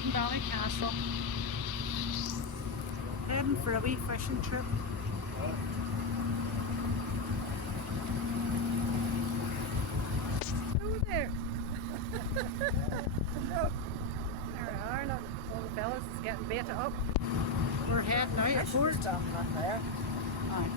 leaving Ballycastle. Heading for a wee fishing trip. Oh there. There we are, look. All the fellas is getting baited up. We're heading out at port. there. Aye.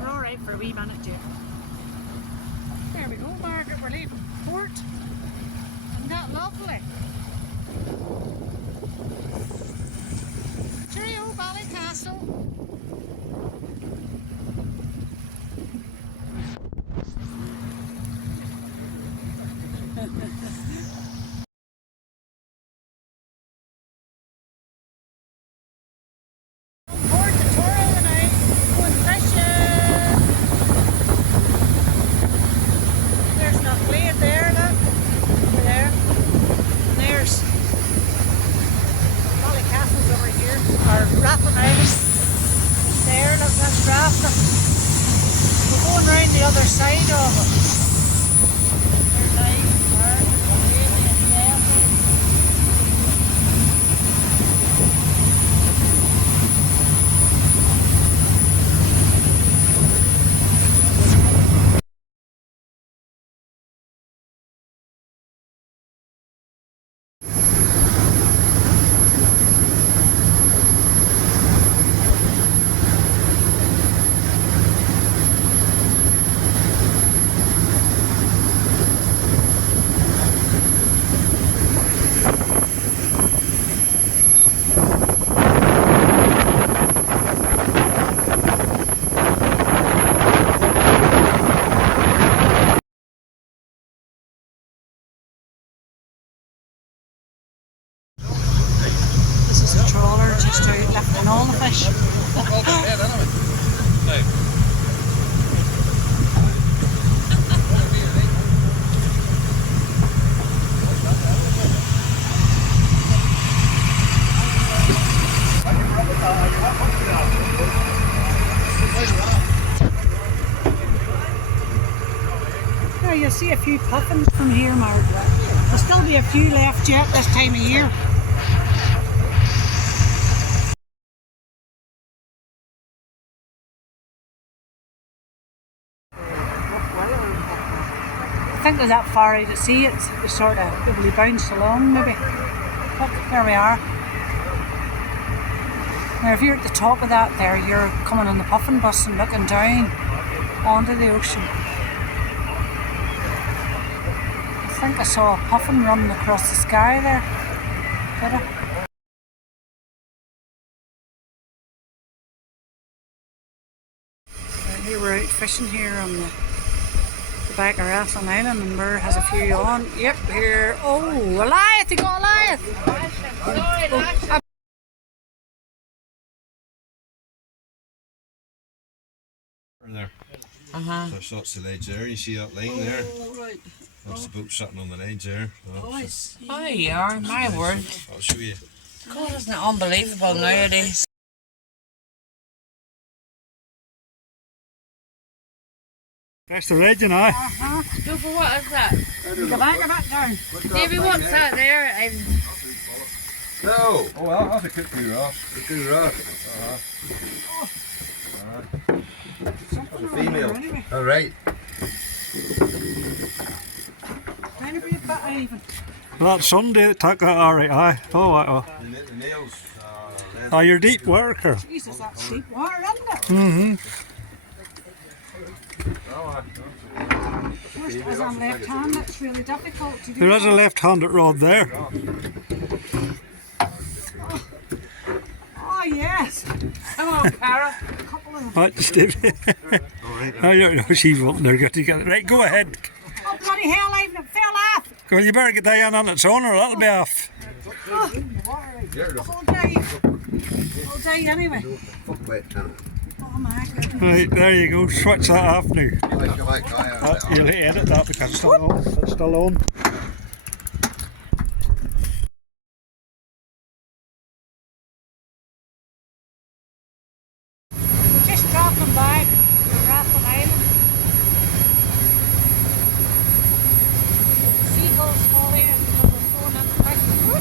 We're alright for a wee minute yet. There we go, Margaret, we're leaving port. Isn't that lovely? Cheerio, Ballycastle. Port to Toro tonight, going fishing. There's Knocklead there, look. Over there. And there's Ballycastle's over here. Or Rathlin Island. There, look, that's Rathlin. We're going round the other side of it. There's Ivy, Margaret, Amy and Stephanie. This is a trawler just out lifting all the fish. Now you'll see a few puffins from here, Margaret. There'll still be a few left yet this time of year. I think they're that far out at sea, it's sort of probably bounced along maybe. Look, there we are. Now if you're at the top of that there, you're coming on the puffin bus and looking down onto the ocean. I think I saw a puffin running across the sky there. Did I? Here we're out fishing here on the back of Rathlin Island, and Mur has a few on. Yep, here. Oh, Goliath! You got Goliath! Oh, There. There's lots of ledge there. You see that line there? Right. That's the boat sitting on the ledge there. Oh, you are, my word. I'll show you. God, isn't it unbelievable nowadays? That's the ledge now. Go for what is that? go back down. Maybe what's that there? No! Oh, well, that's a cuckoo rock. Cuckoo rock. Something around Female. there anyway. Alright. Trying to be a bit even. Well, that Sunday it took that alright, aye. Oh, wow. The nails. Oh, you're deep worker. Jesus, that's deep water, isn't it? Mm-hmm. First, as on left hand, that's really difficult to do. There is a left-handed rod there. Oh, yes. Come on, Cara. A couple of them. Right, Stevie. I don't know, she's wanting her get together. Right, go ahead. Oh, bloody hell, even it fell off. Well, you better get that on its own or that'll be off. Oh, all day anyway. Oh my goodness. Right, there you go. Switch that off now. You'll edit that because it's still on. It's still on. We're just dropping by Rathlin Island. Seagulls fall in because we're going in the fish.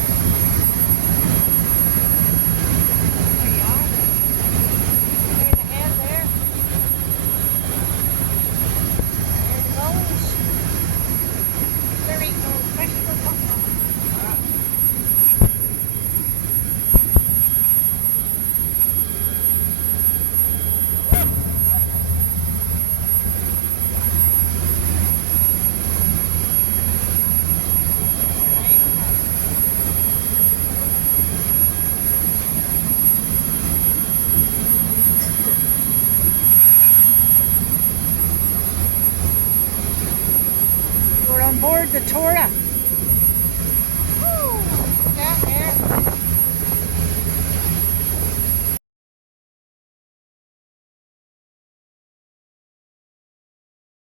aboard the Tora. Woo! Down there.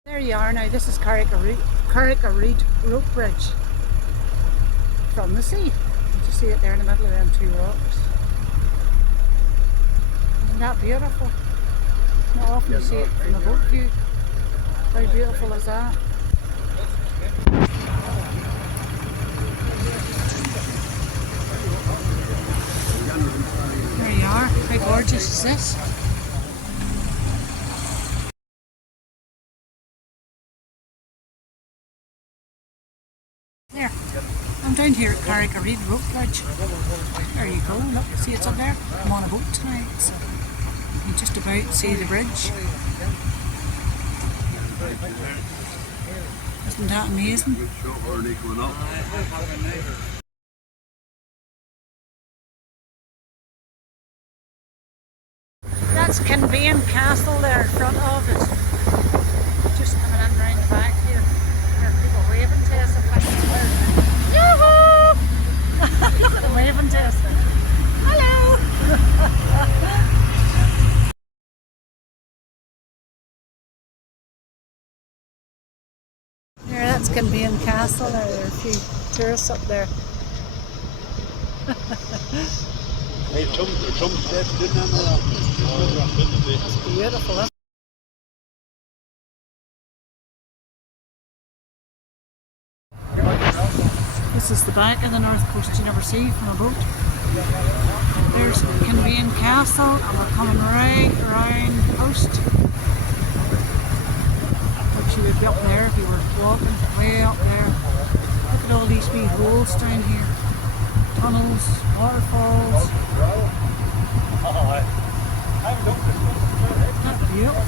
There you are now. This is Carrick-a-Reid rope bridge from the sea. You just see it there in the middle of them two rocks. Isn't that beautiful? Not often you see it from a boat view. How beautiful is that? There you are. How gorgeous is this? There. I'm down here at Carrick-a-Reid rope bridge. There you go. Look, see it's up there. I'm on a boat tonight, so you can just about see the bridge. Isn't that amazing? That's Kinvean Castle there in front of us. Just coming in round the back here. There are people waving to us. Yoo-hoo! Look at them waving to us. Hello! There, that's Kinvean Castle. There are a few tourists up there. It's beautiful, isn't it? This is the back of the North Coast you never see from a boat. There's Kinvean Castle and we're coming right around the coast. Actually we'd be up there if you were walking way up there. Look at all these wee holes down here. Tunnels, waterfalls. Isn't that beautiful?